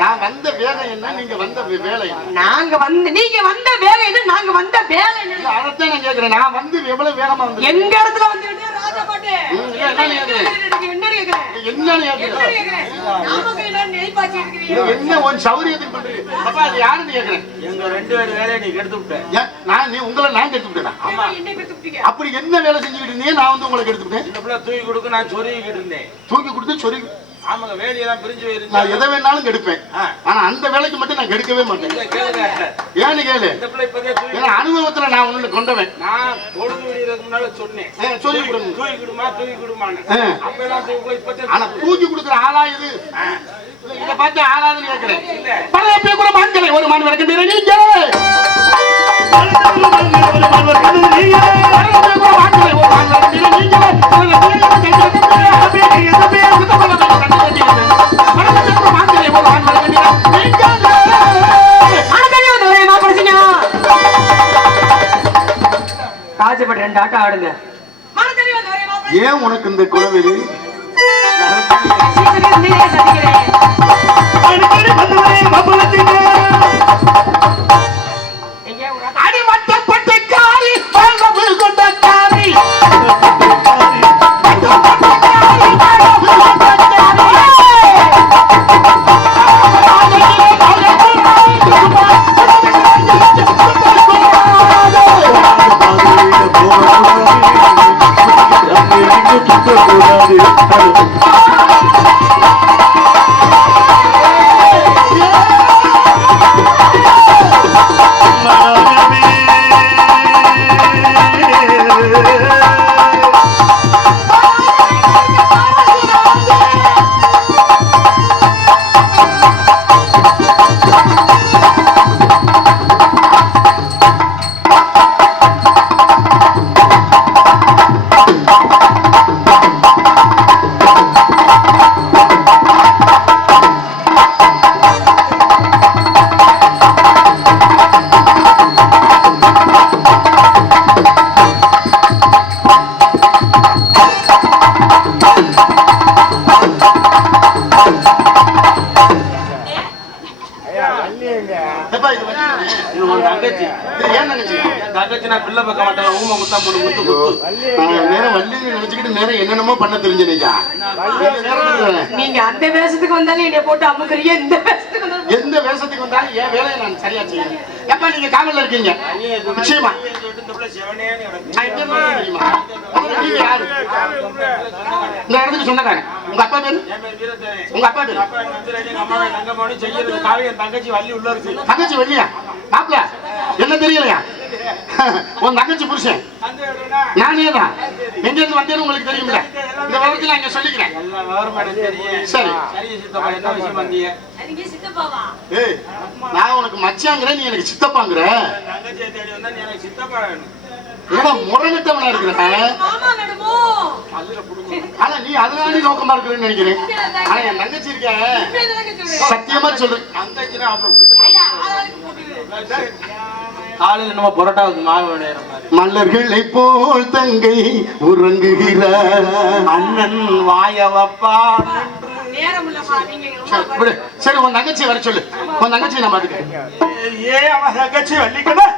நான் வந்த வேலை என்ன, நீங்க வந்த வேலை நீங்க வந்த வேலை என்ன, நாங்க வந்த வேலை என்ன? அதைத்தான் நான் கேக்குறேன். நான் வந்து எவ்வளவு வேகமா வந்து எங்க இடத்துல வந்து ராஜா பாட்டு என்ன உன் சௌரியத்துக்கு பண்றீங்க? அப்பா அது யாருன்னு கேக்குறேன். எங்க 2 பேர் வேலையை நீ கெடுத்து விட்ட. உங்களை நான் கெடுத்து விட்டேன். அப்படி என்ன வேலை செஞ்சுக்கிட்டு இருந்தீங்க? நான் வந்து உங்களுக்கு எடுத்து விட்டேன். இந்த பிள்ளை தூக்கி கொடுக்க நான் சொருகிக்கிட்டு இருந்தேன். தூக்கி கொடுத்து சொருகி ஆமாங்க, வேலையெல்லாம் பிரிஞ்சு போயிருந்தேன். நான் எதை வேணாலும் கெடுப்பேன். ஆனா அந்த வேலைக்கு மட்டும் நான் கெடுக்கவே மாட்டேன். ஏன்னு கேளு. இந்த பிள்ளை இப்பதே அனுபவத்துல நான் ஒண்ணு கொண்டவன். நான் பொழுது விடியறதுக்கு முன்னால சொன்னேன், சொல்லி கொடுங்க, தூக்கி கொடுமான்னு. அப்ப எல்லாம் தூக்கி இப்பதே. ஆனா தூக்கி கொடுக்குற ஆளா இது? இத பார்த்து ஆளாதுன்னு கேக்குறேன். பழைய பேர் கூட மான்களை ஒரு மான் வரைக்கும் நீங்க காஜப்பட்டு 2 ஆட்டம் ஆடுங்க. ஏன் உனக்கு இந்த குலவெளி? அடிமட்டப்பட்ட காரி கொண்ட காரி என்னென்னமோ பண்ண தெரிஞ்சீங்க. நீங்க அந்த வேஷத்துக்கு வந்தாலும் என்னை போட்டு அமுக்குறீங்க, எந்த வேஷத்துக்கு வந்தாலும் என் வேலையை நான் சரியா செய்யணும். எப்ப நீங்க காவல்ல இருக்கீங்க? நிச்சயமா இந்த இடத்துக்கு சொன்னதாங்க. உங்க அப்பா பேரு? உங்க அப்பா பேரு? தங்கச்சி வள்ளி உள்ள இருக்கு. தங்கச்சி வள்ளியா? மாப்பிள்ள என்ன தெரியலையா? உன் தங்கச்சி புருஷன் நானே தான். எங்க இருந்து வந்தேன்னு உங்களுக்கு தெரியுமில்ல? இந்த விவரத்துல அங்க சொல்லிக்கிறேன். சரி, ஏய், நான் உனக்கு மச்சாங்கிறேன், நீ எனக்கு சித்தப்பாங்கிற. முரணிட்டவனா இருக்கிற. ஆனா நீ அதனால நோக்கமா இருக்கிறேன்னு நினைக்கிறேன். ஆனா என் தங்கச்சி இருக்க, சத்தியமா சொல்றேன், காலையில் நம்ம புரோட்டாவுக்கு மாவு நேரம். மலர்களை போல் தங்கை உறங்குகிறார், அண்ணன் வாயவப்பா. சரி, உன் தங்கச்சி வர சொல்லு. உன் தங்கச்சி நான் பாத்துக்கிறேன். ஏன் அவன் தங்கச்சி வள்ளிக்கடா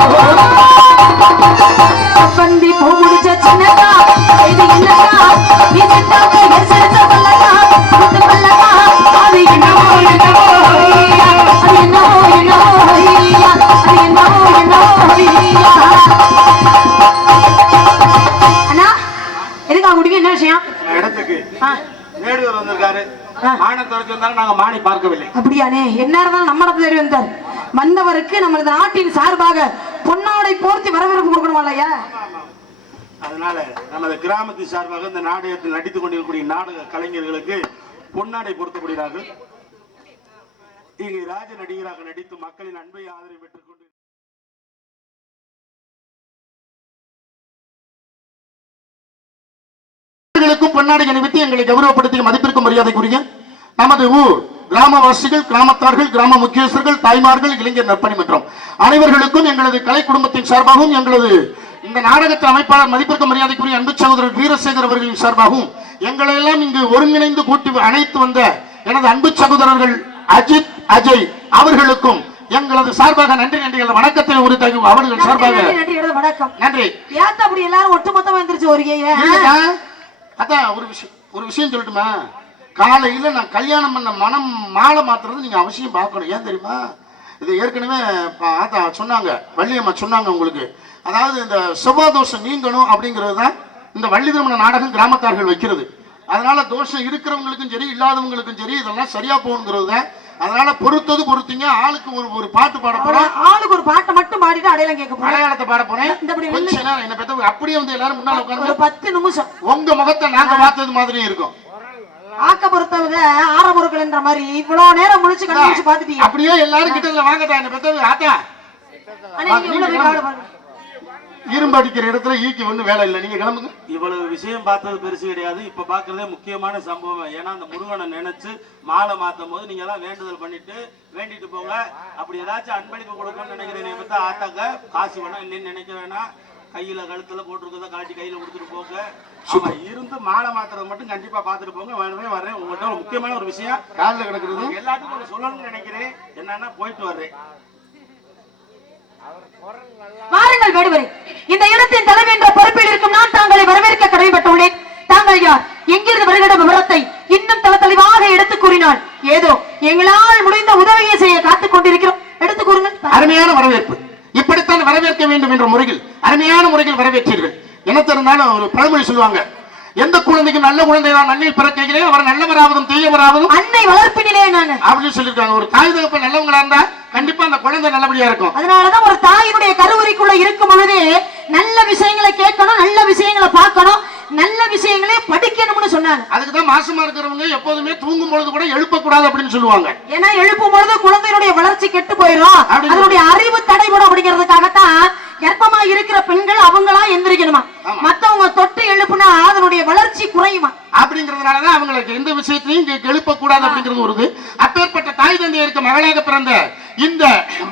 Oh பந்தி பூ முடிச்ச சின்னக்கா இது என்னக்கா நீ சித்தாக்க எரிசரிச்ச பல்லக்கா முத்து பல்லக்கா அது என்னவோ என்னவோ ஐயா அது என்னவோ என்னவோ ஐயா அது என்னவோ என்னவோ ஐயா. அண்ணா எதுக்கு குடிக்க என்ன விஷயம்? இடத்துக்கு நேடுவர் வந்திருக்காரு. மானை துறைச்சு வந்தாலும் நாங்க மானை பார்க்கவில்லை. அப்படியானே என்ன இருந்தாலும் நம்ம இடத்துல தேடி வந்தார். வந்தவருக்கு நமது நாட்டின் சார்பாக பொன்னாடை போர்த்தி வரவேற்பு கொடுக்கணுமா இல்லையா? அதனால நமது கிராமத்தின் சார்பாக இந்த நாடகத்தில் நடித்துக் கொண்டிருக்கக்கூடிய நாடக கலைஞர்களுக்கு பொன்னாடை பொருத்தப்படுகிறார்கள். இங்கு ராஜ நடிகராக நடித்து மக்களின் அன்பை ஆதரவு பெற்றுக் கொண்டு பொன்னாடை அணிவித்து எங்களை கௌரவப்படுத்திய மதிப்பிற்கும் மரியாதைக்குரிய நமது ஊர் கிராமவாசிகள், கிராமத்தார்கள், கிராம முக்கியஸ்தர்கள், தாய்மார்கள், இளைஞர் நற்பணி மன்றம் அனைவர்களுக்கும் எங்களது கலை குடும்பத்தின் சார்பாகவும் எங்களது இந்த நாடகத்தின் அமைப்பாளர் மதிப்பிற்கும் மரியாதைக்குரிய அன்பு சகோதரர் வீரசேகர் அவர்களின் சார்பாகவும் எங்களை எல்லாம் இங்கு ஒருங்கிணைந்து கூட்டி அணைத்து வந்த எனது அன்பு சகோதரர்கள் அஜித், அஜய் அவர்களுக்கும் எங்களது சார்பாக நன்றி நன்றிகள் வணக்கத்தில் ஒரு தகவல் அவர்கள் சார்பாக வணக்கம் நன்றி. ஏன் அப்படி எல்லாரும் ஒட்டுமொத்தமா வந்துருச்சு ஒரு அதான் ஒரு விஷயம் சொல்லட்டுமா? காலையில நான் கல்யாணம் பண்ண மனம் மாலை மாத்துறது நீங்க அவசியம் பார்க்கணும். ஏன் தெரியுமா? இது ஏற்கனவே சொன்னாங்க, வள்ளியம்மா சொன்னாங்க உங்களுக்கு. அதாவது இந்த செவ்வாதோஷம் நீங்கணும் அப்படிங்கிறது தான் இந்த வள்ளி திருமண நாடகம் கிராமத்தார்கள் வைக்கிறது. அதனால தோஷம் இருக்கிறவங்களுக்கும் சரி இல்லாதவங்களுக்கும் சரி இதெல்லாம் சரியா போகணுங்கிறது தான். அதனால பொறுத்தது பொறுத்தீங்க. ஆளுக்கு ஒரு பாட்டு பாட போறேன். ஆளுக்கு ஒரு பாட்டை மட்டும் பாடிட்டு அடையாளம் கேட்க போறேன். அடையாளத்தை பாட போறேன். கொஞ்ச நேரம் என்ன பெத்த அப்படியே வந்து எல்லாரும் முன்னால உட்கார்ந்து ஒரு 10 நிமிஷம் உங்க முகத்தை நாங்க பார்த்தது மாதிரி இருக்கும். ஆக்க பொறுத்தவங்க ஆரம்பொருட்கள் என்ற மாதிரி இவ்வளவு நேரம் முடிச்சு கண்டுபிடிச்சு பாத்துட்டீங்க. அப்படியே எல்லாரும் கிட்ட வாங்கதான் என்ன பெத்தது ஆத்தா. இரும்பு அடிக்கிற இடத்துல ஈக்கி ஒண்ணு வேலை இல்லை. நீங்க கிளம்புங்க. இவ்வளவு விஷயம் பார்த்தது பெருசு கிடையாது. இப்ப பாக்குறதே முக்கியமான சம்பவம். ஏன்னா அந்த முருகனை நினைச்சு மாலை மாத்தும் போது நீங்க எல்லாம் வேண்டுதல் பண்ணிட்டு வேண்டிட்டு போங்க. அப்படி ஏதாச்சும் அன்பளிப்பு கொடுக்கணும்னு நினைக்கிறேன் பார்த்தா ஆத்தாக்க காசு வேணா இல்லைன்னு நினைக்க வேணாம். கையில கழுத்துல போட்டிருக்கத காட்டி கையில கொடுத்துட்டு போங்க. இருந்து மாலை மாத்துறது மட்டும் கண்டிப்பா பாத்துட்டு போங்க. வரேன் உங்கள்கிட்ட ஒரு முக்கியமான ஒரு விஷயம் காலில் கிடக்குறது எல்லாத்துக்கும் ஒரு சொல்லணும்னு நினைக்கிறேன். என்னன்னா போயிட்டு வர்றேன். வாருங்கள் வேடுவரே. இந்த இடத்தின் தலைமை என்ற பொறுப்பில் இருக்கும் நான் தாங்களை வரவேற்க கடமைப்பட்டுள்ளேன். தாங்கள் யார், எங்கிருந்து வருகிற விவரத்தை இன்னும் தெளிவாக எடுத்து கூறினால் ஏதோ எங்களால் முடிந்த உதவியை செய்ய காத்துக் கொண்டிருக்கிறோம். எடுத்து கூறுங்கள். அருமையான வரவேற்பு. இப்படித்தான் வரவேற்க வேண்டும் என்ற முறையில் அருமையான முறையில் வரவேற்றீர்கள். என்ன தெரிந்தாலும் ஒரு பழமொழி சொல்லுவாங்க, எந்த குழந்தைக்கு நல்ல குழந்தை தான் மண்ணில் பிறக்கையிலே அவர் நல்லவராவதும் தீயவராவதும் அன்னை வளர்ப்பினிலே நான் அப்படின்னு சொல்லியிருக்காங்க. ஒரு தாய் தகப்ப நல்லவங்களா இருந்தா கண்டிப்பா அந்த குழந்தை நல்லபடியா இருக்கும். அதனாலதான் ஒரு தாயினுடைய கருவறைக்குள்ள இருக்கும் பொழுது நல்ல விஷயங்களை கேட்கணும், நல்ல விஷயங்களை பார்க்கணும், நல்ல விஷயங்களே படிக்கணும்னு சொன்னாங்க. அதுக்குதான் மாசமா இருக்கிறவங்க எப்போதுமே தூங்கும் பொழுது கூட எழுப்பக்கூடாது அப்படின்னு சொல்லுவாங்க. ஏன்னா எழுப்பும் பொழுது குழந்தையுடைய வளர்ச்சி கெட்டு போயிடும், அதனுடைய அறிவு தடைபடும் அப்படிங்கிறதுக்காகத்தான் கர்ப்பமா இருக்கிற பெண்கள் அவங்களா எந்திரிக்கணுமா, மத்தவங்க தொட்டு எழுப்புனா அதனுடைய வளர்ச்சி குறையுமா. அப்படிங்கறதுனாலதான் அவங்களுக்கு எந்த விஷயத்தையும் எழுப்ப கூடாது அப்படிங்கிறது வருது. அப்பேற்பட்ட தாய் தந்தையருக்கு மகளாக பிறந்த இந்த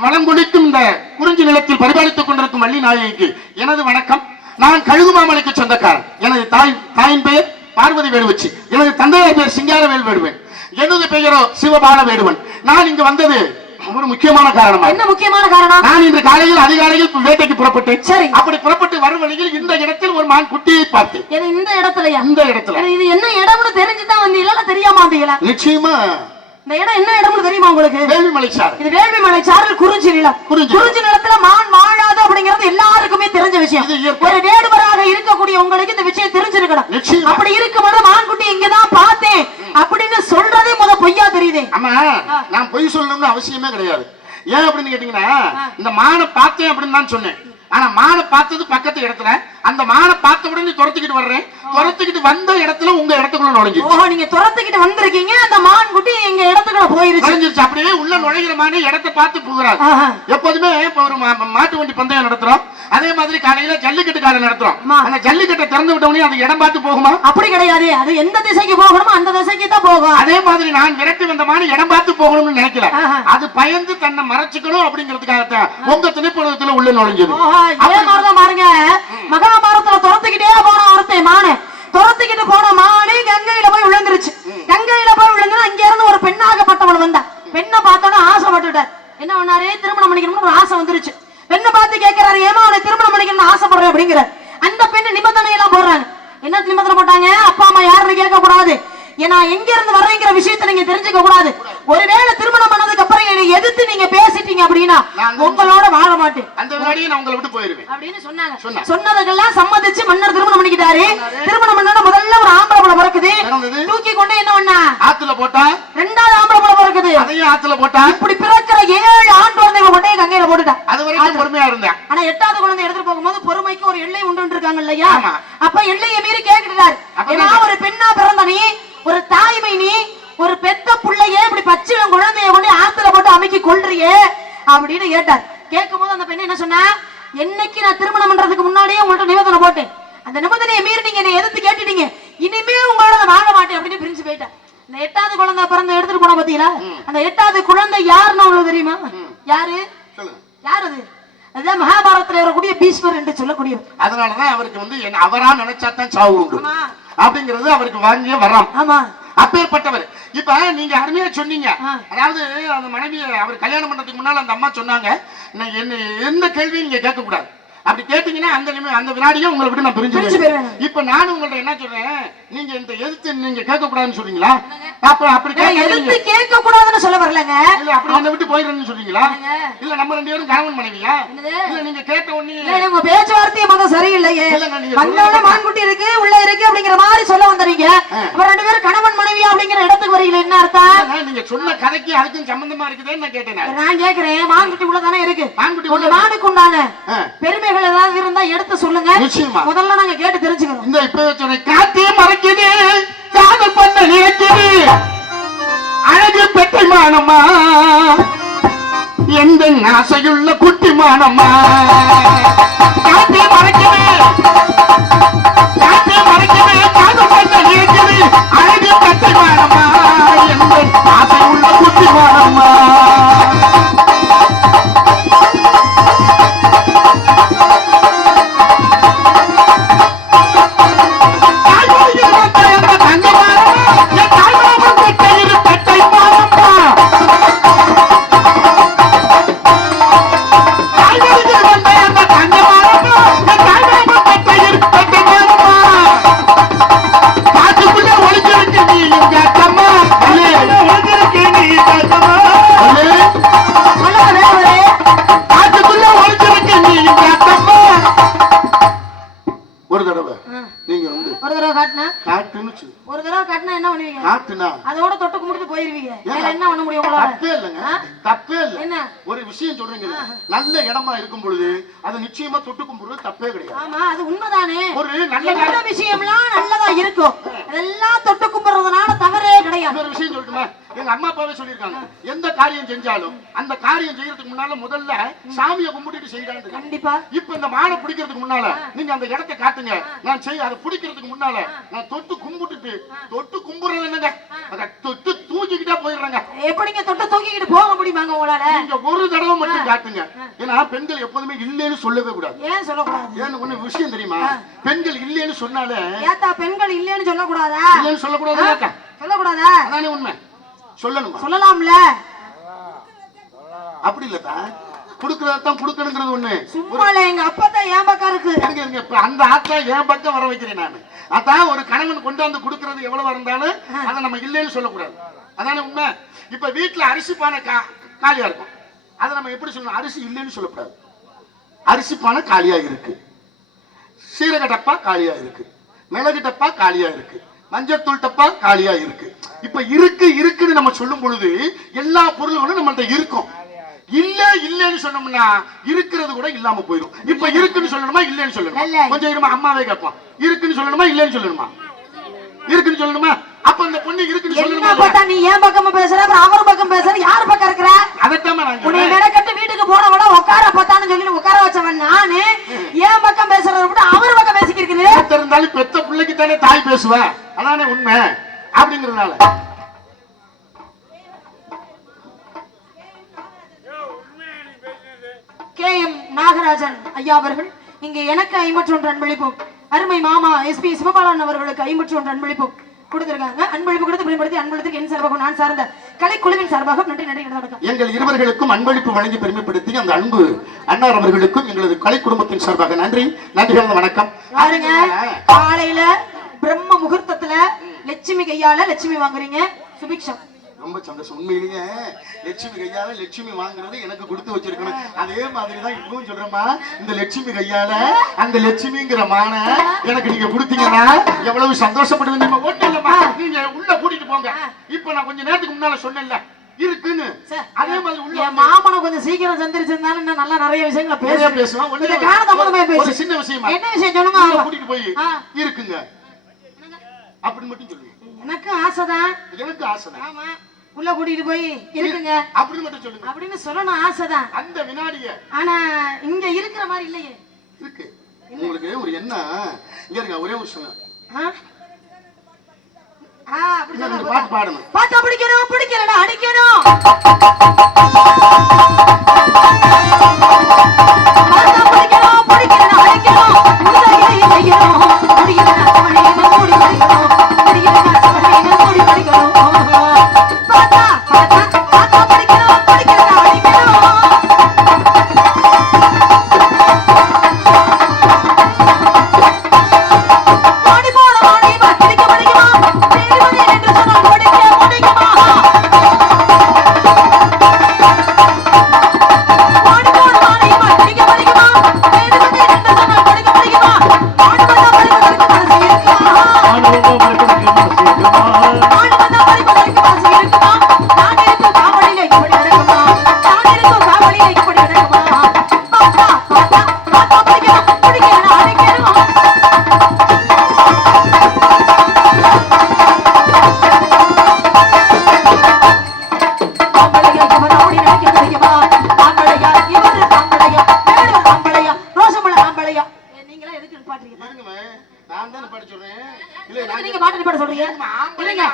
வளங்குடிக்கும் இந்த குறிஞ்சி நிலத்தில் பரிபாலித்துக் கொண்டிருக்கும் வள்ளி நாயகிக்கு எனது வணக்கம். நான் கழுகுமாமலைக்கு சொந்தக்காரன். எனது தாயின் பெயர் பார்வதி வேடுவச்சி. எனது தந்தையார் பெயர் சிங்காரவேல் வேடுவன். எனது பெயரோ சிவபால வேடுவன். நான் இங்கு வந்தது ஒரு முக்கியமான காரணம். என்ன முக்கியமான காரணம்? நான் இன்று காலையில் அதிகாலையில் வேட்டைக்கு புறப்பட்டேன். சரி. அப்படி புறப்பட்டு வரும் வழியில் இந்த இடத்தில் ஒரு மான் குட்டியை பார்த்தேன். இந்த இடத்துலயா? இந்த இடத்துல. இது என்ன இடம்னு தெரிஞ்சுதான் வந்தீங்களா தெரியாம வந்தீங்களா? நிச்சயமா இந்த இடம் என்ன இடம்னு தெரியுமா உங்களுக்கு? வேள்விமலை சார். இது வேள்விமலை சாரல் குறிஞ்சி நிலம். குறிஞ்சி நிலத்துல மான் வாழாது அப்படிங்கிறது எல்லாருக்குமே தெரிஞ்ச விஷயம். ஒரு வேடுவராக இருக்கக்கூடிய உங்களுக்கு இந்த விஷயம் தெரிஞ்சிருக்கணும். அப்படி இருக்கும்போது மான்குட்டி இங்கதான் பார்த்தேன் அப்படின்னு சொல்றதே பொய்யா தெரியுது. ஆமா, நான் பொய் சொல்லணும்னு அவசியமே கிடையாது. ஏன் அப்படின்னு கேட்டீங்கன்னா, இந்த மானை பார்த்தேன் அப்படின்னு தான் சொன்னேன். ஆனா மானை பார்த்தது பக்கத்து இடத்துல, அந்த மானை பார்த்த உடனே துரத்துக்கிட்டு வர்றேன். துரத்துக்கிட்டு வந்த இடத்துல உங்க இடத்துக்குள்ள நுழைஞ்சு. ஓஹோ, நீங்க துரத்துக்கிட்டு வந்திருக்கீங்க, அந்த மான் குட்டி எங்க இடத்துக்குள்ள போயிருச்சு. அப்படியே உள்ள நுழைகிற மானே இடத்தை பார்த்து போகிறாரு. எப்போதுமே இப்ப ஒரு மாட்டு வண்டி பந்தயம் நடத்துறோம், அதே மாதிரி காலையில ஜல்லிக்கட்டு காலை நடத்துறோம். அந்த ஜல்லிக்கட்டை திறந்து விட்டவனே அது இடம் பார்த்து போகுமா? அப்படி கிடையாது, அது எந்த திசைக்கு போகணுமோ அந்த திசைக்கு தான் போகும். அதே மாதிரி நான் விரட்டி வந்த மானே இடம் பார்த்து போகணும்னு நினைக்கல, அது பயந்து தன்னை மறைச்சுக்கணும் அப்படிங்கிறதுக்காகத்தான் உங்க திணைப்படத்துல உள்ள நுழைஞ்சது. பாருங்க, மகாபாரதத்துல துரத்துக்கிட்டே போன ஒருத்தை மானு துரத்துக்கிட்டு போன மானு கங்கையில போய் விழுந்துருச்சு. கங்கையில போய் விழுந்து அங்க இருந்து ஒரு பெண்ணாகப்பட்டவள் வந்தா. பெண்ணை பார்த்தோன்னா ஆசைப்பட்டுட்டார். என்ன பண்ணாரு, திருமணம் பண்ணிக்கணும்னு ஒரு ஆசை வந்துருச்சு. பெண்ணை பார்த்து கேட்கிறாரு, ஏமா உன்னை திருமணம் பண்ணிக்கணும் நிபந்தனை எல்லாம் போடுறாங்க. என்ன நிபந்தனை போட்டாங்க? அப்பா அம்மா யாருன்னு கேட்க கூடாது, ஏன்னா எங்க இருந்து வர்றீங்கிற விஷயத்தை நீங்க தெரிஞ்சுக்க கூடாது. ஒருவேளை திருமணம் பண்ணதுக்கு அப்புறம் என்னை எதிர்த்து நீங்க பேசிட்டீங்க அப்படின்னா உங்களோட வாழ மாட்டேன், அந்த வினாடியே நான் உங்களை விட்டு போயிருவேன் அப்படின்னு சொன்னாங்க. சொன்னதுக்கெல்லாம் சம்மதிச்சு மன்னர் திருமணம் பண்ணிக்கிட்டாரு. திருமணம் பண்ண முதல்ல ஒரு ஆம்பளை புள்ள பிறக்குது, தூக்கி கொண்டு என்ன பண்ணா ஆத்துல போட்டா, ரெண்டாவது ஆம்பளை புள்ள பிறக்குது, அதையும் ஆத்துல போட்டா, இப்படி பிறக்கிற 7 ஆண் குழந்தைகளை கொண்டே கங்கையில போட்டுட்டான். அது வரைக்கும் பொறுமையா இருந்தேன். ஆனா 8வது குழந்தை எடுத்துட்டு போகும்போது பொறுமைக்கு ஒரு எல்லை உண்டு இருக்காங்க இல்லையா? அப்ப எல்லையை மீறி கேட்டுட்டாரு. ஏன்னா ஒரு பெண்ணா பிறந்த நீ, ஒரு தாய்மை நீ, ஒரு பெத்த புள்ளையே இப்படி பச்சிளம் குழந்தைய கொண்டு ஆத்துல போட்டு அமைக்கி கொள்றியே அப்படின்னு கேட்டார். கேட்கும் போது அந்த பெண்ணு என்ன சொன்னா, என்னைக்கு நான் திருமணம் பண்றதுக்கு முன்னாடியே உங்கள்ட்ட நிபந்தனை போட்டேன், அந்த நிபந்தனையை மீறி நீங்க என்னை எதிர்த்து கேட்டுட்டீங்க, இனிமே உங்களோட வாழ மாட்டேன் அப்படின்னு பிரிஞ்சு போயிட்டேன். இந்த 8வது குழந்தை பிறந்த எடுத்துட்டு போன பாத்தீங்களா? அந்த 8வது குழந்தை யாருன்னு உங்களுக்கு தெரியுமா? யாரு? யார் அது? அதுதான் மகாபாரதத்துல வரக்கூடிய பீஷ்மர் என்று சொல்லக்கூடிய. அதனாலதான் அவருக்கு வந்து அவரா நினைச்சாதான் சாவு உண்டு அப்படிங்கிறது அவருக்கு வாங்கிய வரம். ஆமா, அப்பேற்பட்டவர். இப்ப நீங்க அருமையா சொன்னீங்க, அதாவது அந்த மனைவி அவர் கல்யாணம் பண்றதுக்கு முன்னால அந்த அம்மா சொன்னாங்க, என்ன எந்த கேள்வியும் நீங்க கேட்க கூடாது, அப்படி கேட்டீங்கன்னா அந்த வினாடியே உங்களை விட்டு நான் பிரிஞ்சு. இப்ப நானும் உங்கள்ட்ட என்ன சொல்றேன், நீங்க இந்த எதிர்த்து நீங்க கேட்க கூடாதுன்னு சொல்றீங்களா? அப்ப அப்படி எதிர்த்து கேட்க கூடாதுன்னு சொல்ல வரலங்க. இல்ல அப்படி என்ன விட்டு போயிடுறேன்னு சொல்றீங்களா? இல்ல நம்ம 2 பேரும் கணவன் மனைவியா? இல்ல நீங்க கேட்ட உடனே உங்க பேச்சுவார்த்தையை மொத்தம் சரியில்லையே, மண்ணோட மான்குட்டி இருக்கு உள்ள இருக்கு அப்படிங்கிற மாதிரி சொல்ல வந்தீங்க. அப்ப 2 பேரும் கணவன் மனைவியா அப்படிங்கிற இடத்துக்கு வரீங்களா? என்ன அர்த்தம்? நீங்க சொன்ன கதைக்கு அதுக்கும் சம்பந்தமா இருக்குதேன்னு நான் கேட்டேன். நான் கேட்கிறேன், மான்குட்டி உள்ளதானே இருக்கு, மான்குட்டி உள்ள மானுக்கு உண்டான பெருமைகள் ஏதாவது இருந்தா எடுத்து சொல்லுங்க, முதல்ல நாங்க கேட்டு தெரிஞ்சுக்கிறோம். இந்த இப்ப சொன்ன காத்தே மறைக்குது, காதல் பண்ண நினைக்குது, அழகு பெட்டை மானம்மா, எந்த ஆசையுள்ள குட்டி மானம்மா, காத்தே மறைக்குது, காத்தே மறைக்குது, காதல் பண்ண நினைக்குது, அழகு பெட்டை மானம்மா, எந்த ஆசையுள்ள குட்டி மானம்மா. அதோட தொட்டு கும்பிட்டு போயிருவீங்க, என்ன பண்ண முடியும் உங்களால? தப்பே இல்லைங்க, தப்பே இல்லை. என்ன ஒரு விஷயம் சொல்றீங்க, நல்ல இடமா இருக்கும் பொழுது அது நிச்சயமா தொட்டு கும்பிடுறது தப்பே கிடையாது. ஆமா, அது உண்மைதானே. ஒரு நல்ல விஷயம்லாம் நல்லதா இருக்கும், அதெல்லாம் தொட்டு கும்பிடுறதுனால தவறே கிடையாது. ஒரு விஷயம் சொல்லட்டுமா? எங்க அம்மா அப்பாவே சொல்லியிருக்காங்க, எந்த காரியம் செஞ்சாலும் அந்த காரியம் செய்யறதுக்கு முன்னால முதல்ல சாமியை கும்பிட்டு செய்யறாங்க. கண்டிப்பா. இப்ப இந்த மானை பிடிக்கிறதுக்கு முன்னால நீங்க அந்த இடத்தை காட்டுங்க, நான் அதை பிடிக்கிறதுக்கு முன்னால நான் தொட்டு கும்பிட்டுட்டு, தொட்டு கும்பிடுறது என்னங்க, அதை தொட்டு தூக்கிக்கிட்டே போயிடுறாங்க. எப்படிங்க தொட்டு தூக்கிக்கிட்டு போக முடியுமாங்க உங்களால? நீங்க ஒரு தடவை மட்டும் காட்டுங்க. ஏன்னா பெண்கள் எப்போதுமே இல்லைன்னு சொல்லவே கூடாது. ஏன் சொல்லக்கூடாது? ஏன்னு ஒண்ணு விஷயம் தெரியுமா? பெண்கள் இல்லைன்னு சொன்னாலே ஏத்தா பெண்கள் இல்லைன்னு சொல்லக்கூடாதா? இல்லைன்னு சொல்லக்கூடாது, சொல்லக்கூடாதா? அதானே உண்மை. சொல்லணுமா? சொல்லலாம்ல. அப்படி இல்லதா, குடுக்கறதான் குடுக்கணுங்கிறது ஒண்ணு. சும்மா எங்க அப்பா தான் ஏன் பக்கம் இருக்கு. அந்த ஆத்தா ஏன் பக்கம் வர வைக்கிறேன் நானு. அதான் ஒரு கணவன் கொண்டாந்து குடுக்கறது எவ்வளவு இருந்தாலும் அதை நம்ம இல்லைன்னு சொல்லக்கூடாது. அதானே உண்மை. இப்ப வீட்டுல அரிசி பானை காலியா இருக்கும், அதை நம்ம எப்படி சொல்லணும்? அரிசி இல்லைன்னு சொல்லக்கூடாது. அரிசி பானை காலியா இருக்கு, சீரக டப்பா காலியா இருக்கு, மிளகு டப்பா காலியா இருக்கு, மஞ்சத்தூள் டப்பா காலியா இருக்கு. இப்ப இருக்குன்னு நம்ம சொல்லும் பொழுது எல்லா பொருள்களும் நம்மள்ட்ட இருக்கும். இல்லன்னு சொன்னோம்னா இருக்கிறது கூட இல்லாம போயிடும். இப்ப இருக்குன்னு சொல்லணுமா இல்லன்னு சொல்லணுமா? கொஞ்சம் இருமா, அம்மாவே கேட்போம். இருக்குன்னு சொல்லணுமா இல்லன்னு சொல்லணுமா? இருக்குன்னு சொல்லணுமா? அப்ப அந்த பொண்ணு இருக்குன்னு சொல்லணுமா? பார்த்தா நீ ஏன் பக்கமா பேசுற, அப்புறம் அவர் பக்கம் பேசுற, யார் பக்கம் இருக்கிற? அதட்டாம நான் உன்னை நடக்கட்டு வீட்டுக்கு போனவட உட்கார பார்த்தான்னு சொல்லி உட்கார வச்சவன் நானு. ஏன் பக்கம் பேசுறத விட அவர் பக்கம் பேசிக்கிறீங்க. இருந்தாலும் பெத்த பிள்ளைக்கு தானே தாய் பேசுவ, அதானே உண்மை. அப்படிங்கறதுனால KM நாகராஜன் ஐயா அவர்கள் இங்கே எனக்கு 51 அன்பளிப்பும், அருமை மாமா SP சிவபாலன் அவர்களுக்கு 51 அன்பளிப்பும், கொடுத்திருக்காங்க. அன்பளிப்பு கொடுத்து பயன்படுத்தி அன்பளித்துக்கு என் சார்பாக நான் சார்ந்த கலைக்குழுவின் சார்பாக நன்றி நன்றி வணக்கம். எங்கள் இருவர்களுக்கும் அன்பளிப்பு வழங்கி பெருமைப்படுத்தி அந்த அன்பு அன்னார் அவர்களுக்கும் எங்களது கலை குடும்பத்தின் சார்பாக நன்றி நன்றி வணக்கம். பாருங்க, காலையில பிரம்ம முகூர்த்தத்துல லட்சுமி கையால லட்சுமி வாங்குறீங்க. சுபிக்ஷம். ரொம்ப சந்தோஷம். உண்மையிலேயே லட்சுமி கையால லட்சுமி வாங்குறது எனக்கு கொடுத்து வச்சிருக்கணும். அதே மாதிரிதான் இப்பவும் சொல்றேம்மா, இந்த லட்சுமி கையால அந்த லட்சுமிங்கிற மான எனக்கு நீங்க கொடுத்தீங்கன்னா எவ்வளவு சந்தோஷப்படுவேன். ஒண்ணு இல்லம்மா, நீங்க உள்ள கூட்டிட்டு போங்க. இப்ப நான் கொஞ்ச நேரத்துக்கு முன்னால சொன்னேன்ல இருக்குன்னு, அதே மாதிரி உள்ள மாமனை கொஞ்சம் சீக்கிரம் சந்திரிச்சிருந்தாலும் இன்னும் நல்லா நிறைய விஷயங்களை பேசுவோம். ஒரு சின்ன விஷயமா என்ன விஷயம் சொல்லுங்க. கூட்டிட்டு போய் இருக்குங்க அப்படின்னு மட்டும் சொல்லுங்க. எனக்கு ஆசைதான். எனக்கு ஆசைதான். ஆமா, உள்ள கூட்டிட்டு போய் இருக்குங்க அப்படின்னு மட்டும் சொல்லுங்க. அப்படின்னு சொல்லணும் ஆசைதான். அந்த வினாடிய ஆனா இங்க இருக்கிற மாதிரி இல்லையே. இருக்கு. உங்களுக்கு ஒரு என்ன இங்க இருங்க, ஒரே ஒரு சொன்ன பாட்டு பாடணும். பாட்டா பிடிக்கணும், பிடிக்கலடா அடிக்கணும். பாட்டா பிடிக்கணும், பிடிக்கலடா அடிக்கணும். முடியல செய்யணும், முடியல சமணியில மூடி படிக்கணும், முடியல சமணியில மூடி படிக்கணும். பாட்டா பாட்டா பாட்டா பிடிக்கணும், பிடிக்கலடா அடிக்கணும். மாடி போன மாடி படிக்க படிக்குமா, தேடி வந்து என்று சொன்னால் படிக்க முடிக்குமா. மாடி போன மாடி படிக்க படிக்குமா, தேடி வந்து என்று சொன்னால் படிக்க முடிக்குமா. மாடு வந்தா படிப்பதற்கு மனசு இருக்குமா, மாடு வந்தா படிப்பதற்கு மனசு இருக்குமா. நான் இருக்கும் காவலிலே இப்படி நடக்குமா, நான் இருக்கும் காவலிலே இப்படி நடக்குமா. பாட்டா பாட்டா பாட்டா படிக்கணும், பிடிக்கணும் அடிக்கணும். ஆம்பளையா இவர் அப்படி நினைக்க முடியுமா. ஆம்பளையா இவர் ஆம்பளையா வேறொரு ஆம்பளையா ரோசமுள்ள ஆம்பளையா. நீங்களா எதுக்கு நிப்பாட்டுறீங்க? பாருங்கம்மா, நான் தானே பாட சொல்றேன். இல்ல எதுக்கு நீங்க பாட்டு நிப்பாட்ட சொல்றீங்க? இல்லைங்க,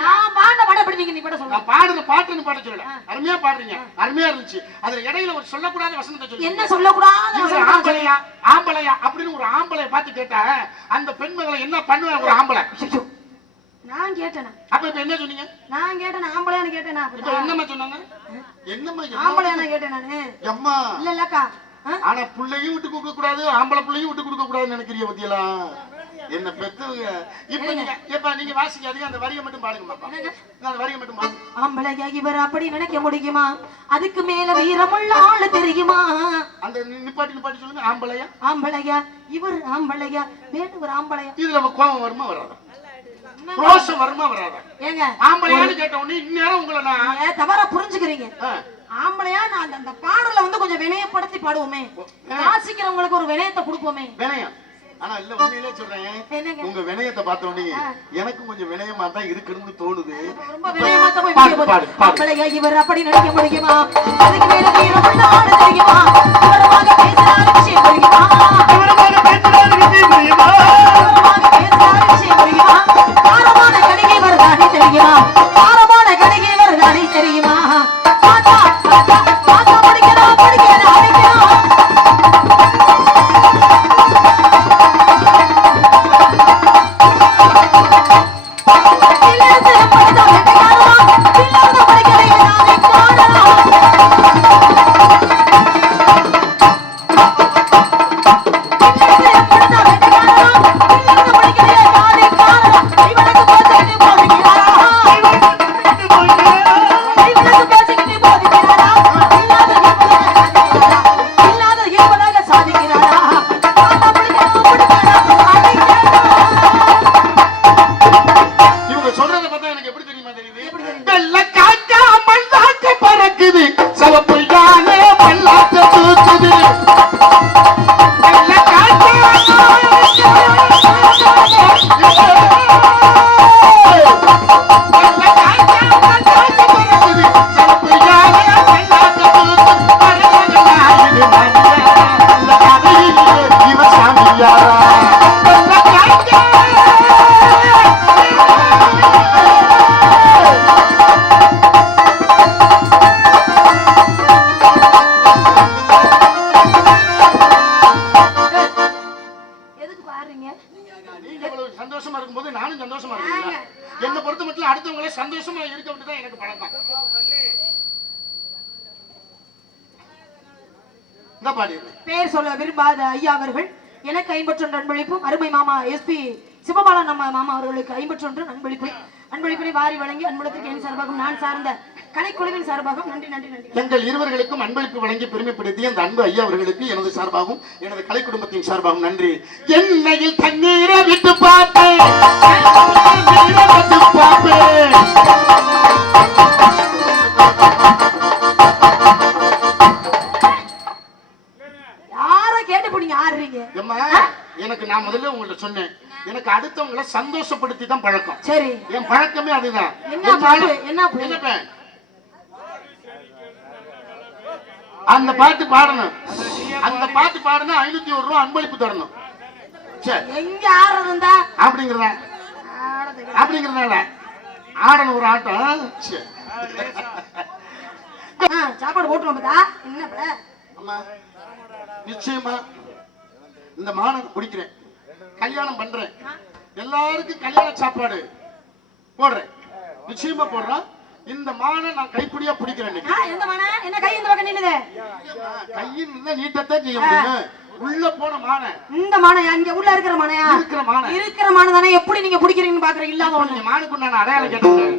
நான் பாடின பாட எப்படி நீங்க நிப்பாட்ட சொல்றீங்க? நான் பாடுற பாட்டுன்னு பாட சொல்லல. அருமையா பாடுறீங்க, அருமையா இருந்துச்சு. அதுல இடையில ஒரு சொல்லக்கூடாத வசனத்தை சொல்லுங்க. என்ன சொல்லக்கூடாது? இவர் ஆம்பளையா ஆம்பளையா அப்படின்னு ஒரு ஆம்பளைய பார்த்து கேட்டா அந்த பெண்மகளை என்ன பண்ணுவேன் ஒரு ஆம்பளை. நான் கேட்டேனா? அப்ப இப்ப என்ன சொன்னீங்க? நான் கேட்டேனா ஆம்பளையான்னு கேட்டேனா? இப்ப என்னம்மா சொன்னாங்க? என்னம்மா ஆம்பளையானா கேட்டேன் நானு. அம்மா இல்ல இல்லக்கா. ஆனா புள்ளையும் விட்டு கொடுக்க கூடாது, ஆம்பளை புள்ளையும் விட்டு கொடுக்க கூடாதுன்னு நினைக்கிறீங்க பத்தியலா? என்ன பெத்தவங்க. இப்ப நீங்க வாசிக்காதீங்க, அந்த வரியை மட்டும் பாடுங்க. அந்த வரியை மட்டும் பாடுங்க. ஆம்பளையா இவர் அப்படி நினைக்க முடியுமா, அதுக்கு மேல வீரமுள்ள ஆளு தெரியுமா. அந்த நிப்பாட்டி சொல்லுங்க. ஆம்பளையா ஆம்பளையா இவர் ஆம்பளையா வேறு ஆம்பளையா. இதுல நம்ம கோபம் வருமா வராதா, ரோஷம் வருமா வராதா? ஏங்க ஆம்பளையான்னு கேட்ட உடனே இந்நேரம் உங்களை நான் தவறா புரிஞ்சுக்கிறீங்க. ஆம்பளையா நான் அந்த பாடல வந்து கொஞ்சம் வினயப்படுத்தி பாடுவோமே, வாசிக்கிறவங்களுக்கு ஒரு வினயத்தை கொடுப்போமே. வினயம். ஆனா இல்ல, உண்மையிலே சொல்றேன், உங்க வினயத்தை பார்த்த உடனே எனக்கும் கொஞ்சம் வினயமா தான் இருக்குன்னு தோணுது. ரொம்ப வினயமா தான் போய் ஆம்பளையா இவர் அப்படி நினைக்க முடியுமா, அதுக்கு மேல வீரமுள்ள ஆளு தெரியுமா. விவரமாக பேசுறாரு விஷயம் புரியுமா, விவரமாக பேசுறாரு விஷயம் புரியுமா, காரமான கடிகை வருதானே தெரியுமா, காரமான கடிகை வருதானே தெரியுமா. பாட்டா பாட்டா பாட்டா படிக்கணும், படிக்கணும் அடிக்கணும். இல்லது படித்தா வெட்டக்காரமா, இல்லது படிக்கலையே நானே காணலாம். இவங்க சொல்றத பார்த்தா எனக்கு எப்படி தெரியுமா தெரியுது? வெள்ளை காக்கா மல்லாக்க பறக்குது, சிவப்பு யானை பல்லாக்க தூக்குது. வெள்ளை காக்கா பாருங்க. நீங்க இவ்வளவு சந்தோஷமா இருக்கும்போது நானும் சந்தோஷமா இருக்கேன். என்னை பொறுத்த மட்டும் அடுத்தவங்கள சந்தோஷமா இருக்க வேண்டியதான் எனக்கு பழக்கம். இந்த பாடி பேர் சொல்ல விரும்பாத ஐயா அவர்கள் எனக்கு 51 அன்பளிப்பும், அருமை மாமா SP சிவபாலன் நம்ம மாமா அவர்களுக்கு 51 அன்பளிப்பினை வாரி வழங்கி அன்புலத்திற்கு என் சார்பாகவும் நான் சார்ந்த கலைக்குழுவின் சார்பாகவும் நன்றி நன்றி நன்றி. எங்கள் இருவர்களுக்கும் அன்பளிப்பு வழங்கி பெருமைப்படுத்திய அந்த அன்பு ஐயா அவர்களுக்கு எனது சார்பாகவும் எனது கலை குடும்பத்தின் சார்பாகவும் நன்றி. எண்ணெயில் தண்ணீரை விட்டு பார்த்தேன், யார கேட்டு போனீங்க ஆடுறீங்க? எனக்கு நான் முதல்ல உங்கள்ட்ட சொன்னேன், எனக்கு அடுத்தவங்களை சந்தோஷப்படுத்தி தான் பழக்கம். சரி, என் பழக்கமே அதுதான். என்ன அந்த பாட்டு பாடணும், அந்த பாட்டு பாடணும் 501 ரூபாய் அன்பளிப்பு தரணும். எங்க ஆடுறதா அப்படிங்கறதுனால ஆடணும் ஒரு ஆட்டம். சாப்பாடு போட்டுருவோம். என்ன அம்மா நிச்சயமா இந்த மானம் குடிக்கிறேன், கல்யாணம் பண்றேன், எல்லாருக்கும் கல்யாண சாப்பாடு போடுறேன், நிச்சயமா போடுறேன். இந்த மானை நான் கைப்பிடியா பிடிக்கிறேன். என்ன கை இந்த பக்கம் நின்னுது? கையில் இருந்தா நீட்டத்தான் செய்ய முடியும். உள்ள போன மானை, இந்த மானையா? இங்க உள்ள இருக்கிற மானையா? இருக்கிற மானை தானே. எப்படி நீங்க பிடிக்கிறீங்கன்னு பாக்குறேன். இல்லாத ஒண்ணு மானுக்கு நான் அடையாளம் கேட்டேன்.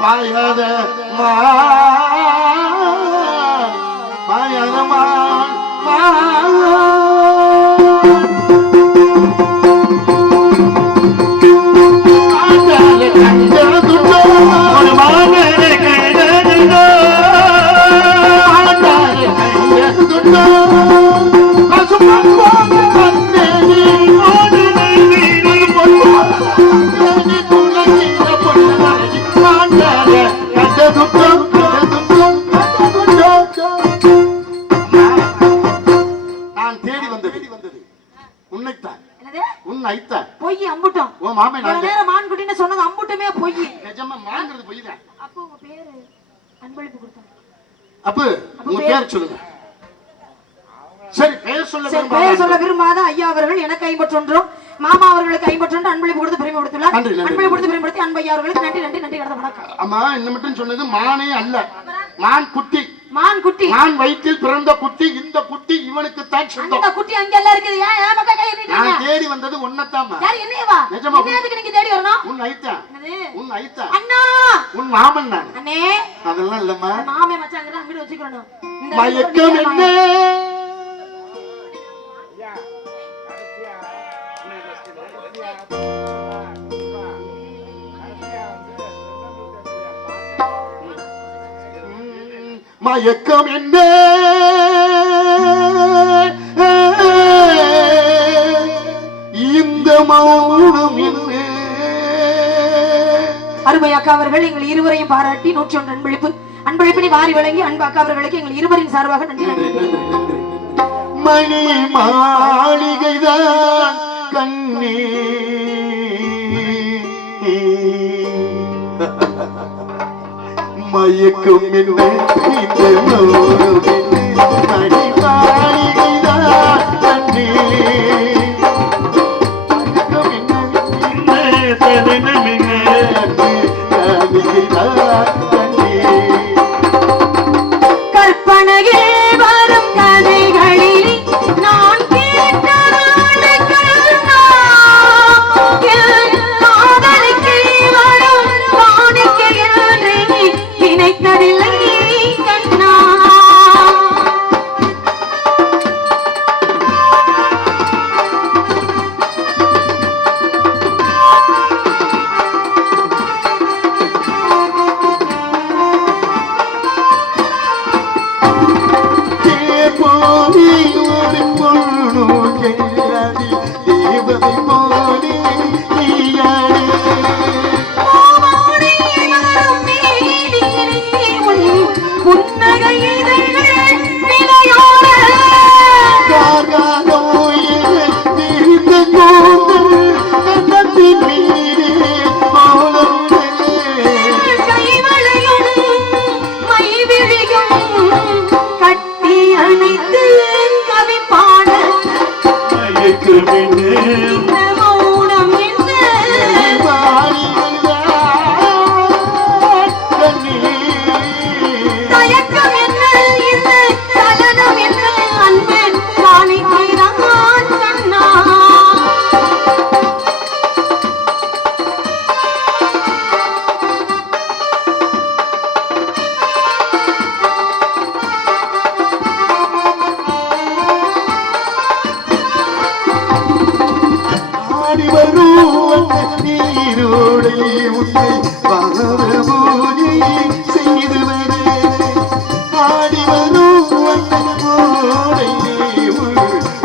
பாயாத மாமே இவ்வளவு நாங்க. நேரம் மான் குட்டின்னு சொன்னது அம்புட்டுமே பொய். நிஜமா மாங்கிறது பொய் தான். அப்போ உங்க பேரு அன்பளிப்பு கொடுத்தாங்க. அப்ப உங்க பேர் சொல்லுங்க. சரி பெயர் சொல்ல சரி, பெயர் சொல்ல விரும்பாத ஐயா அவர்கள் எனக்கு 51 மாமா அவர்களுக்கு 51 அன்பளிப்பு கொடுத்து பெருமை கொடுத்துள்ளார். நன்றி, நன்றி. அன்பளிப்பு கொடுத்து பெருமைப்படுத்தி அன்பையா அவர்களுக்கு நன்றி நன்றி நன்றி கடந்த வணக்கம். அம்மா என்ன மட்டும் சொன்னது மானே அல்ல, மான் குட்டி. மான் குட்டி. மான் வயிற்றில் பிறந்த குட்டி. இந்த குட்டி இவனுக்கு தான் சொந்தம். அந்த குட்டி அங்க எல்லாம் இருக்குது. ஏன் மக்கா கை நீட்டீங்க? நான் தேடி வந்தது ஒன்னத்தாமா. யார் என்னையவா? நிஜமா. என்னதுக்கு நீங்க தேடி வரணும்? உன் ஐத்தா. என்னது? உன் ஐத்தா. அண்ணா. உன் மாமன் நான். அண்ணே. அதெல்லாம் இல்லம்மா. மாமே மச்சாங்கற அங்க வச்சுக்கறணும். மயக்கம் என்ன? மயக்கம் என்ன? இந்த மௌனம் என்ன? அருமை அக்கா அவர்கள் எங்கள் இருவரையும் பாராட்டி 101 அன்பளிப்பு அன்பளிப்பினை வாரி வழங்கி அன்பு அக்கா அவர்களுக்கு எங்கள் இருவரின் சார்பாக நன்றி நன்றி. மணி மாளிகைதான் கண்ணே மயக்கம் என்ன? இந்த மௌனம் என்ன? மணி மாளிகைதான் கண்ணே மயக்கம் என்ன? இந்த சலனம் என்ன? மாளிகைதான் கண்ணே. கற்பனையில் வரும் கதைகளில் நான் கேட்ட நாடுகள் நான் என் காதலுக்கு வரும் காணிக்கை என்று நினைத்ததில்லை கண்ணா.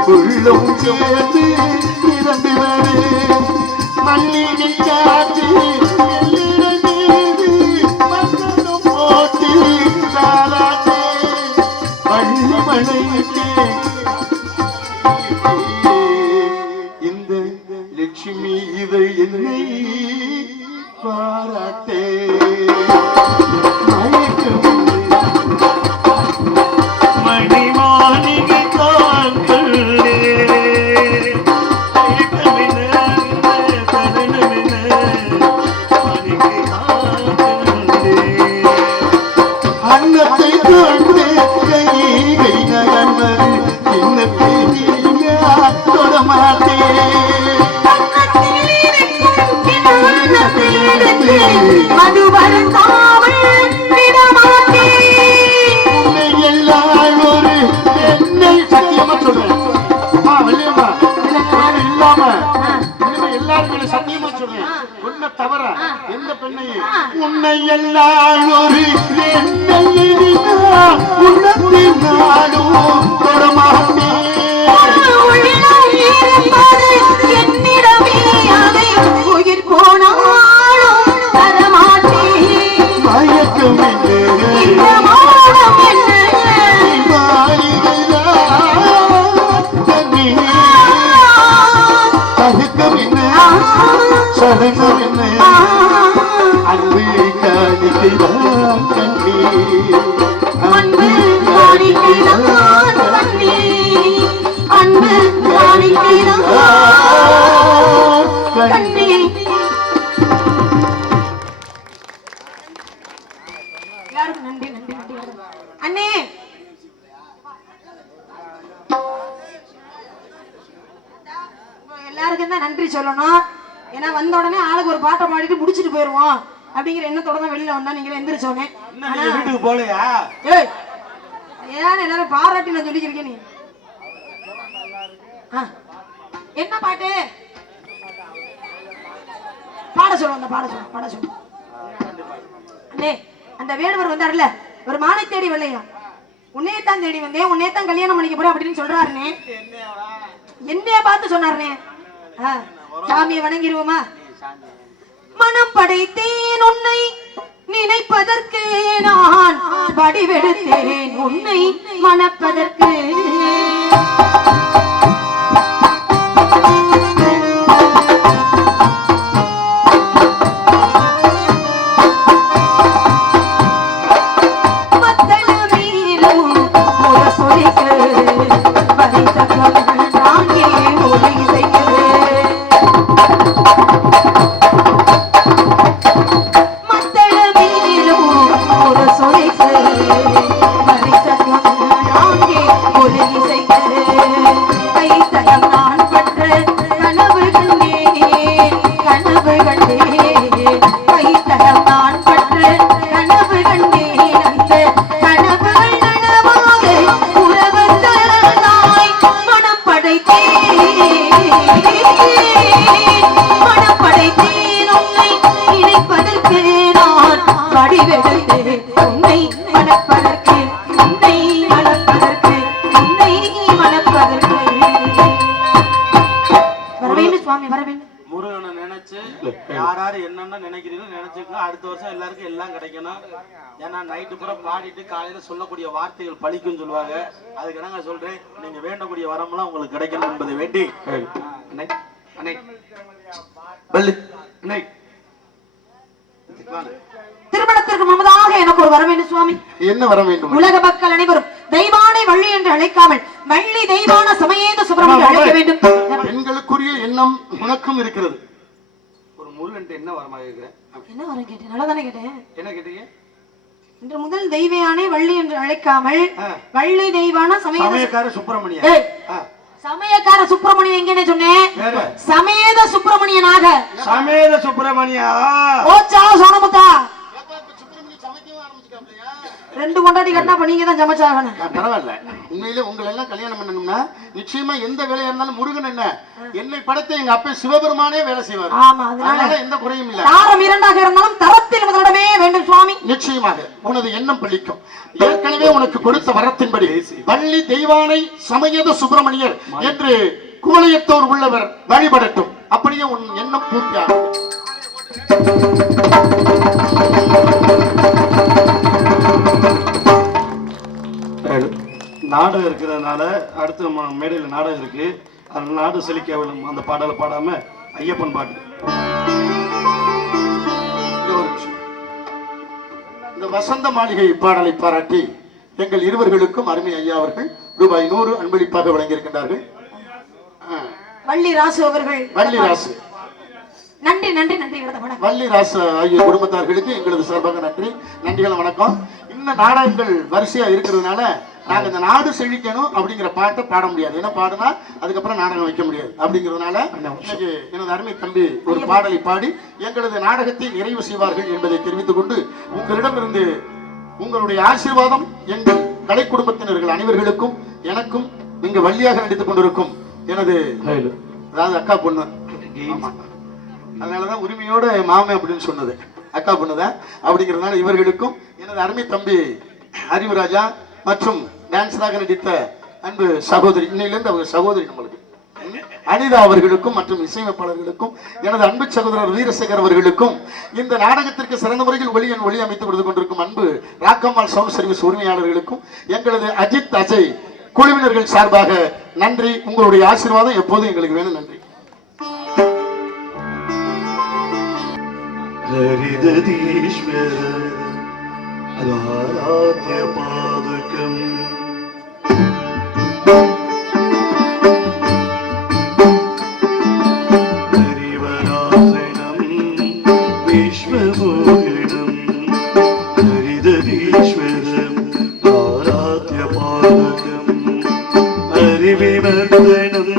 உள்ளம் சேர்ந்து இறந்து வரு மல்லிகை காற்று போட்டு தாராட்டே பள்ளி மலைக்கே இந்த லட்சுமி இவள் என்னை பாராட்டே அன்னத்தை கொண்டு கை நகர்வது சின்னத்தை தொடமாட்டே உன்னை எல்லாரும் ஒரு பெண்ணை சத்தியமா சொல்றேன் வெள்ளையம்மா இல்லாம எல்லாரும் சத்தியமா சொல்றேன் உன்னை தவிர எந்த பெண்ணையும் உன்னை எல்லாரும் ஒரு பெண்ணை உன்னத்தின் நாடும் தொடமாட்டே மயக்கம் என்ன அண்ணே எல்லாருக்கும் தான் நன்றி சொல்லணும். ஏன்னா வந்த உடனே ஆளுக்கு ஒரு பாட்டை பாடிட்டு முடிச்சிட்டு போயிருவோம் அப்படிங்கிற எண்ணத்தோட தான் வெளியில வந்தா நீங்க எந்திரிச்சோன்னே. வீட்டுக்கு போலையா? ஏய் ஏன் எல்லாரும் பாராட்டி நான் சொல்லிக்கிறேன். நீ என்ன பாட்டு பாட சொல்லுவோம்? பாட சொல்லுவோம். அண்ணே அந்த வேடுவர் வந்தாருல்ல, ஒரு மானை தேடி வரலையா, உன்னையத்தான் தேடி வந்தேன், உன்னையத்தான் கல்யாணம் பண்ணிக்க போறேன் அப்படின்னு சொல்றாருனே. என்னைய பார்த்து சொன்னாருனே. சாமியை வணங்கிடுவோமா? மனம் படைத்தேன் உன்னை நினைப்பதற்கு, நான் வடிவெடுத்தேன் உன்னை மணப்பதற்கு. முருகனை நினைச்சு யாராரு என்னென்ன நினைக்கிறீங்களோ நினைச்சுக்கோ. அடுத்த வருஷம் எல்லாருக்கும் எல்லாம் கிடைக்கணும். ஏன்னா நைட்டு பூரா பாடிட்டு காலையில சொல்லக்கூடிய வார்த்தைகள் பழிக்கும் சொல்லுவாங்க. அதுக்கு என்னங்க சொல்றேன், நீங்க வேண்டக்கூடிய வரமெல்லாம் உங்களுக்கு கிடைக்கணும் என்பதை வேண்டி திருமணத்திற்கு முன்பதாக எனக்கு ஒரு வர வேண்டும் சுவாமி. என்ன வர வேண்டும்? உலக மக்கள் அனைவரும் தெய்வானை வள்ளி என்று அழைக்காமல் வள்ளி தெய்வான சமயேத சுப்பிரமணியம் அழைக்க வேண்டும். பெண்களுக்குரிய எண்ணம் உனக்கும் இருக்கிறது. ஒரு முருகன் என்ன வரமாக இருக்கிறேன்? என்ன வரம் கேட்டேன்? நல்லா தானே கேட்டேன். என்ன கேட்டீங்க? இன்று முதல் தெய்வானை வள்ளி என்று அழைக்காமல் வள்ளி தெய்வான சமயக்கார சுப்பிரமணியன். சமயக்கார சுப்பிரமணியன் எங்கன்னு சொன்னேன்? சமேத சுப்பிரமணியனாக. சமேத சுப்பிரமணியா? ஓச்சா சோனமுத்தா ரெண்டு கொண்டாடி கட்டினா நீங்க தான் சமைச்சாகணும். பரவாயில்ல. உண்மையிலே உங்களை எல்லாம் கல்யாணம் பண்ணணும்னா நிச்சயமா எந்த வேலையா இருந்தாலும் முருகன் என்ன என்னை படைத்த எங்க அப்பா சிவபெருமானே வேலை செய்வார். ஆமா, அதனால எந்த குறையும் இல்ல. தாரம் இரண்டாக இருந்தாலும் தரத்தில் முதலிடமே வேண்டும் சுவாமி. நிச்சயமாக உனது எண்ணம் பழிக்கும். ஏற்கனவே உனக்கு கொடுத்த வரத்தின்படி வள்ளி தெய்வானை சமயத சுப்பிரமணியர் என்று குவளையத்தோர் உள்ளவர் வழிபடட்டும். அப்படியே உன் எண்ணம் பூர்த்தியாகும். நாடகம் இருக்கிறதுனால அடுத்து நம்ம மேடையில் நாடகம் இருக்கு. அது நாடு செழிக்க வேணும். அந்த பாடலை பாடாம ஐயப்பன் பாட்டு. இந்த வசந்த மாளிகை பாடலை பாராட்டி எங்கள் இருவர்களுக்கும் அருமை ஐயா அவர்கள் ரூபாய் 100 அன்பளிப்பாக வழங்கியிருக்கின்றார்கள். வள்ளி ராசு அவர்கள். வள்ளி ராசு நன்றி நன்றி நன்றி. வள்ளி ராசு ஆகிய குடும்பத்தார்களுக்கு எங்களது சார்பாக நன்றி நன்றிகளை வணக்கம். இன்னும் நாடகங்கள் வரிசையா இருக்கிறதுனால நாங்க இந்த நாடு செழிக்கணும் அப்படிங்கிற பாட்டை பாட முடியாது. ஏன்னா பாடுனா அதுக்கப்புறம் நாடகம் வைக்க முடியாது. அப்படிங்கிறதுனால இன்னைக்கு எனது அருமை தம்பி ஒரு பாடலை பாடி எங்களது நாடகத்தை நிறைவு செய்வார்கள் என்பதை தெரிவித்துக் கொண்டு உங்களிடமிருந்து உங்களுடைய ஆசீர்வாதம் எங்கள் கலை குடும்பத்தினர்கள் அனைவர்களுக்கும் எனக்கும் இங்கு வள்ளியாக நடித்துக் கொண்டிருக்கும் எனது அதாவது அக்கா பொண்ணு, அதனாலதான் உரிமையோட மாமே அப்படின்னு சொன்னது அக்கா பொண்ணுதான். அப்படிங்கிறதுனால இவர்களுக்கும் எனது அருமை தம்பி அறிவுராஜா மற்றும் டான்ஸராக நடித்த அன்பு சகோதரி, இன்னையிலிருந்து அவங்க சகோதரி நம்மளுக்கு அனிதா அவர்களுக்கும் மற்றும் இசையமைப்பாளர்களுக்கும் எனது அன்பு சகோதரர் வீரசேகர் அவர்களுக்கும் இந்த நாடகத்திற்கு சிறந்த முறையில் ஒளி அமைத்துக் கொடுத்து கொண்டிருக்கும் அன்பு ராக்கம்மாள் சவுண்ட் சர்வீஸ் உரிமையாளர்களுக்கும் எங்களது அஜித் அஜய் குழுவினர்கள் சார்பாக நன்றி. உங்களுடைய ஆசீர்வாதம் எப்போதும் எங்களுக்கு வேணும். நன்றி. ഹരിതീശ്വര പാദകം ഹരിവരാസനം വിശ്വമോഹിനം ഹരിതീശ്വരം ഹരിവിമർദ്ദനം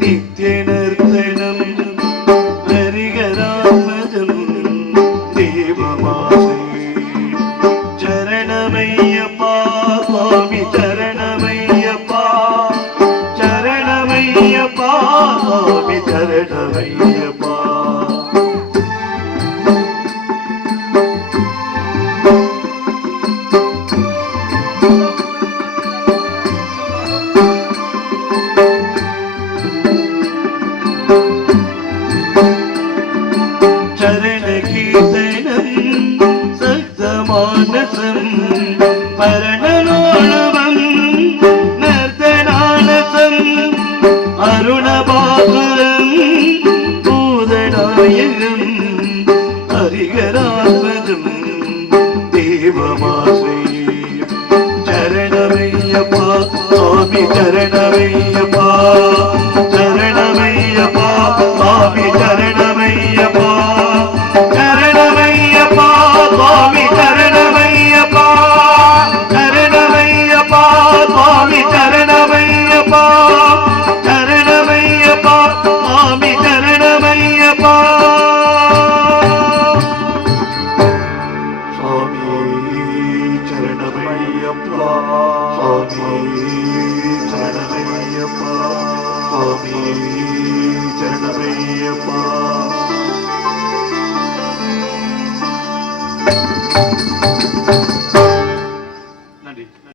നിത്യനർദ്ദനം ഹരിഹരാത്മജം ദേവമാസേ ചരണമയ്യപ്പാ സ്വാമി ചരണമയ്യപ്പാ ചരണമയ്യപ്പാ സ്വാമി ചരണമയ്യപ്പാ ചരണകീർത്തനം സക്തമാനസം പരണനോളവം നർത്തനാനസം അരുണപാസുരം ഭൂതനായകം ഹരിഹരാത്മജം ദേവമാശ്രയം ചരണമയ്യപ്പാ സ്വാമി ചരണമയ്യപ്പാ ചരണമയ്യപ്പാ സ്വാമി ചരണമയ്യപ്പാ ചരണമയ്യപ്പാ സ്വാമി ചരണമയ്യപ്പാ ചരണമയ്യപ്പാ സ്വാമി ചരണമയ്യപ്പാ ചരണമയ്യപ്പാ സ്വാമി ചരണമയ്യപ്പാ സ്വാമി ചരണമയ്യപ്പാ സ്വാമി ചരണമയ്യപ്പാ സ്വാമി ചരണമയ്യപ്പാ